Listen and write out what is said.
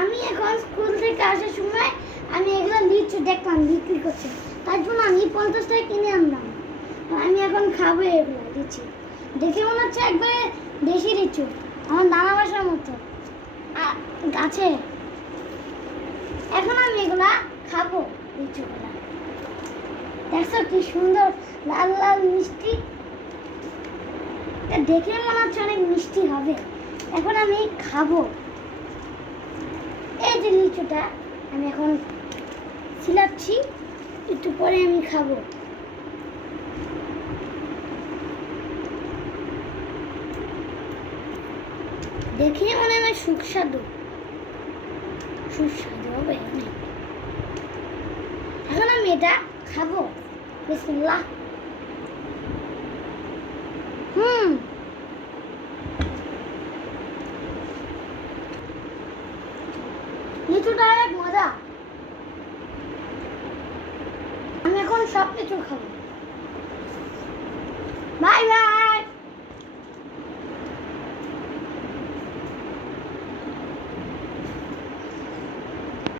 আমি এখন স্কুল থেকে আসার সময় আমি এগুলো লিচু দেখলাম বিক্রি করছে, তার জন্য আমি 50 টাকা কিনে আনলাম। আমি এখন খাবো এগুলো লিচু। দেখে মনে হচ্ছে একবারে দেশি লিচু, আমার নানা বাসার মতো গাছে। এখন আমি এগুলা খাবো লিচুগুলা। দেখছো কি সুন্দর লাল লাল মিষ্টি, দেখে মনে হচ্ছে অনেক মিষ্টি হবে। এখন আমি খাবো এই যে লিচুটা, আমি এখন ছিলাচ্ছি, একটু পরে আমি খাবো। দেখে মনে হয় সুস্বাদু সুস্বাদু হবে অনেক। এখন আমি এটা খাবো। বিসমিল্লাহ। লিচুটা অনেক মজা। আমি এখন সব লিচু খাবো।